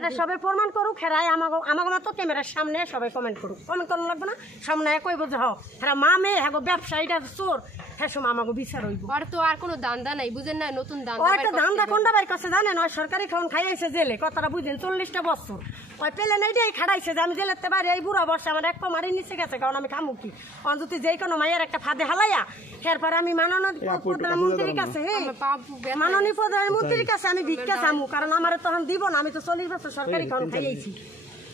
এটা সবাই প্রমাণ করুক হেরাই আমাকে মতো ক্যামেরার সামনে সবাই কমেন্ট করুক কমেন্ট করানো লাগবে না সামনে কইব যে হ্যাঁ মা মেয়ে হ্যাঁ ব্যবসায়ীটা চোর হ্যাঁ সময় আমাকে বিচার হইব আর তো আর কোনো দান্দা নাই বুঝেন না নতুন দান্দা ওইটা দান্দা কোনটা বাইর করছে জানেন ওই সরকারি খাওয়ান খাইয়াছে জেলে কথাটা বুঝেন 40টা বছর ওই পেলে এইটাই খাড়াইছে যে আমি জেলেতে বাইরে এই বুড়া বর্ষে আমার এক পা মারি নিচে গেছে কারণ আমি খামু কি অন্তত যে কোনো মায়ের একটা ফাঁদে হালাইয়া এরপরে আমি মাননীয় প্রধানমন্ত্রীর কাছে মাননীয় প্রধানমন্ত্রীর কাছে আমি ভিক্ষা চামু কারণ আমার তখন দিব না আমি তো 40 বছর সরকারি খাওয়ান খাইয়েছি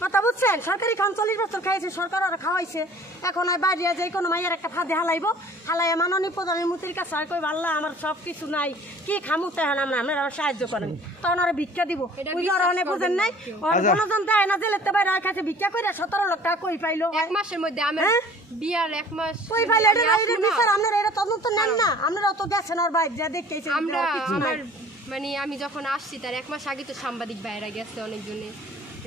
কথা বুঝছেন সরকারি খাওয়ান 40 বছর খাইয়েছে সরকার আর খাওয়াইছে এখন আর বাইরে যে কোনো মায়ের একটা ফাঁদে হালাইব হালাইয়া মাননীয় প্রধানমন্ত্রীর কাছে আর কই আল্লাহ আমার সব কিছু নাই কি খামু তেমন আপনারা সাহায্য করেন তখন ওরা ভিক্ষা দিব বুঝেন নাই গণজন দেয় না জেলেতে বাইরে কাছে ভিক্ষা করে 17 লাখ টাকা কই পাইলো 1 মাসের মধ্যে আমি বিয়ার 1 মাস কই পাইলো এটা বিচার আপনারা এটা তদন্ত নেন না আপনারা তো গেছেন ওর বাইরে যা দেখতেছেন আমরা আমার মানে আমি যখন আসছি তার 1 মাস আগে তো সাংবাদিক বাইরে গেছে অনেকজনে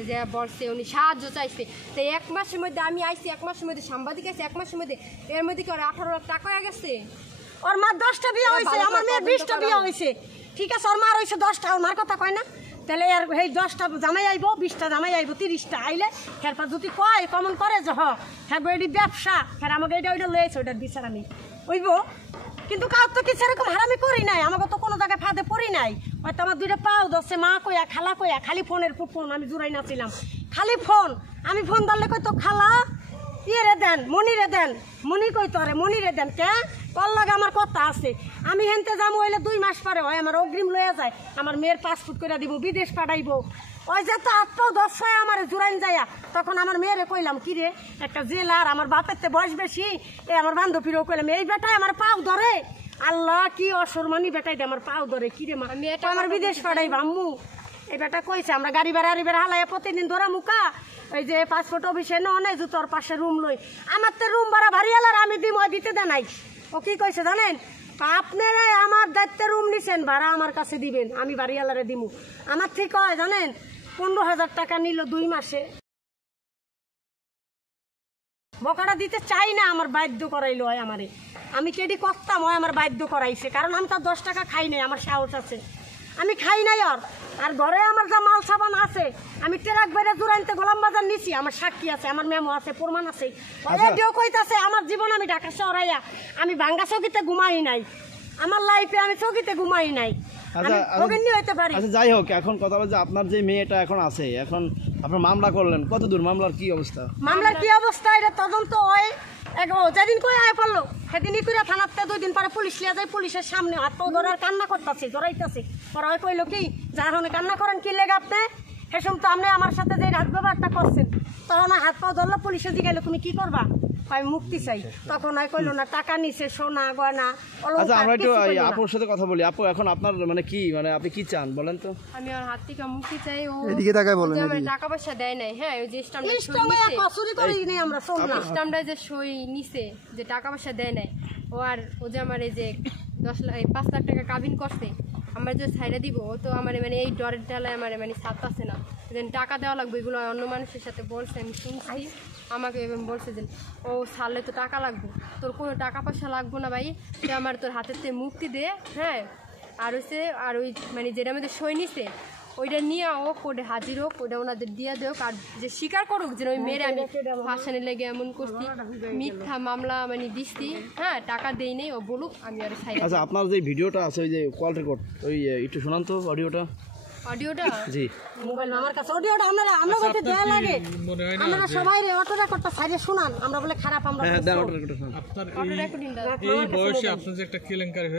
যে বলছে উনি সাহায্য চাইছে তো 1 মাসের মধ্যে আমি আইছি 1 মাসের মধ্যে সাংবাদিক আছে 1 মাসের মধ্যে এর মধ্যে কি ওর 18 লাখ টাকা হয়ে গেছে ওর মা 10টা বিয়ে হয়েছে আমার মেয়ের 20টা বিয়ে হয়েছে ঠিক আছে ওর মার হয়েছে 10টা ওর মার কথা কয় না তাহলে আর এই 10টা জামাই আইব 20টা জামাই আইব 30টা আইলে এরপর যদি কয় কমন করে যে হ্যাঁ এটি ব্যবসা হ্যাঁ আমাকে এটা ওইটা লয়েছে ওইটার বিচার আমি ওইব কিন্তু কাউ তো কিছু এরকম হারামি করি নাই আমাকে তো কোনো জায়গায় ফাঁদে পড়ি নাই হয়তো আমার 2টা পাও ধরছে মা কইয়া খালা কইয়া খালি ফোনের ফোন আমি জুড়াই নাছিলাম খালি ফোন আমি ফোন ধরলে কই তো খালা ইয়ে দেন মনিরে দেন মনি কই তোরে মনিরে দেন কে তোর লাগে আমার কথা আছে আমি হেনতে যাবো হইলে 2 মাস পরে হয় আমার অগ্রিম লইয়া যায় আমার মেয়ের পাসপোর্ট করে দিব বিদেশ পাঠাইবো ওই যে তো আত্মাও 10 হয় আমার জুরাইন যাইয়া তখন আমার মেয়েরে কইলাম কি রে একটা জেলার আমার বাপের তে বয়স বেশি এই আমার বান্ধবীরও কইলাম এই বেটাই আমার পাও ধরে আল্লাহ কি অসম্মানী বেটাই আমার পাও ধরে কি রে মা আমার বিদেশ পাঠাইব আম্মু এই বেটা কইছে আমরা গাড়ি ভাড়া হালাইয়া প্রতিদিন ধরা মুখা ওই যে পাসপোর্ট অফিসে নেই যে তোর পাশে রুম লই আমার তো রুম ভাড়া ভারিয়ালার আমি দিম ওই দিতে দেন নাই ও কি কইছে জানেন আপনারা আমার দায়িত্বে রুম নিছেন ভাড়া আমার কাছে দিবেন আমি বাড়িওয়ালারে দিমু আমার ঠিক হয় জানেন 15,000 টাকা নিল 2 মাসে বকাটা দিতে চাই না আমার বাধ্য করাইলো হয় আমারে আমি কেডি করতাম হয় আমার বাধ্য করাইছে কারণ আমি তো 10 টাকা খাই নাই আমার সাহস আছে আমি খাই নাই আর ঘরে আমার যা মাল সাবান আছে আমি ট্রাক বাইরে জোরাইতে গোলাম বাজার নিছি আমার সাক্ষী আছে আমার মেমো আছে প্রমাণ আছে রেডিও কইতাছে আমার জীবন আমি ঢাকা শহরাইয়া আমি ভাঙ্গা চৌকিতে ঘুমাই নাই আমার লাইফে আমি চৌকিতে ঘুমাই নাই আচ্ছা যাই হোক এখন কথা বলছে আপনার যে মেয়েটা এখন আছে এখন আপনার মামলা করলেন কত দূর মামলার কি অবস্থা এটা তদন্ত হয় যেদিন কই আয় পড়লো সেদিনই করে থানাতে 2 দিন পরে পুলিশ লিয়া যায় পুলিশের সামনে হাত পাও ধরার কান্না করতেছে জড়াইতেছে পরে ওই কইলো কি যার কান্না করেন কি লেগে আপনি সেসম তো আপনি আমার সাথে যে রাত ব্যবহারটা করছেন তখন হাত পাও ধরলো পুলিশে জিগাইলো তুমি কি করবা আমি মুক্তি চাই তখন আর কইলো না টাকা নিছে সোনা গয়না আচ্ছা আমরা একটু আপুর সাথে কথা বলি আপু এখন আপনার মানে কি মানে আপনি কি চান বলেন তো আমি ওর হাত থেকে মুক্তি চাই ও এদিকে তাকায় বলেন টাকা পয়সা দেয় নাই হ্যাঁ ওই যে স্ট্যাম্পটা চুরি করি নাই আমরা স্ট্যাম্পটা যে সই নিছে যে টাকা পয়সা দেয় নাই ও যে আমার এই যে 5 লাখ টাকা কাবিন করছে আমার যে ছাইড়া দিব ও তো আমার মানে এই ডরের ডালায় আমার মানে সাথ আছে না টাকা দেওয়া লাগবে এগুলো অন্য মানুষের সাথে বলছে আমি শুনছি আমাকে বলছে যে ও ছাড়লে তো টাকা লাগবে তোর কোনো টাকা পয়সা লাগবো না ভাই তুই আমার তোর হাতের থেকে মুক্তি দে হ্যাঁ আর ওই মানে যেটা আমাদের সই নিছে ওইটা নিয়ে ও কোর্টে হাজির হোক ওটা ওনাদের দিয়ে দেওক আর যে স্বীকার করুক যে ওই মেয়ের আমি ফাঁসানি লেগে এমন করছি মিথ্যা মামলা মানে দিচ্ছি হ্যাঁ টাকা দেই নেই ও বলুক আমি আর ছাই। আচ্ছা আপনার যে ভিডিওটা আছে ওই যে কল রেকর্ড ওই একটু শোনান তো অডিওটা জি মোবাইল আমার কাছে অডিওটা আমরা কাছে দেয়া লাগে আমরা সবাই অটো রেকর্ডটা সাইডে শুনান আমরা বলে খারাপ আমরা হ্যাঁ দেন অটো রেকর্ডটা আপনার এই বয়সে আপনার যে একটা কেলেঙ্কারি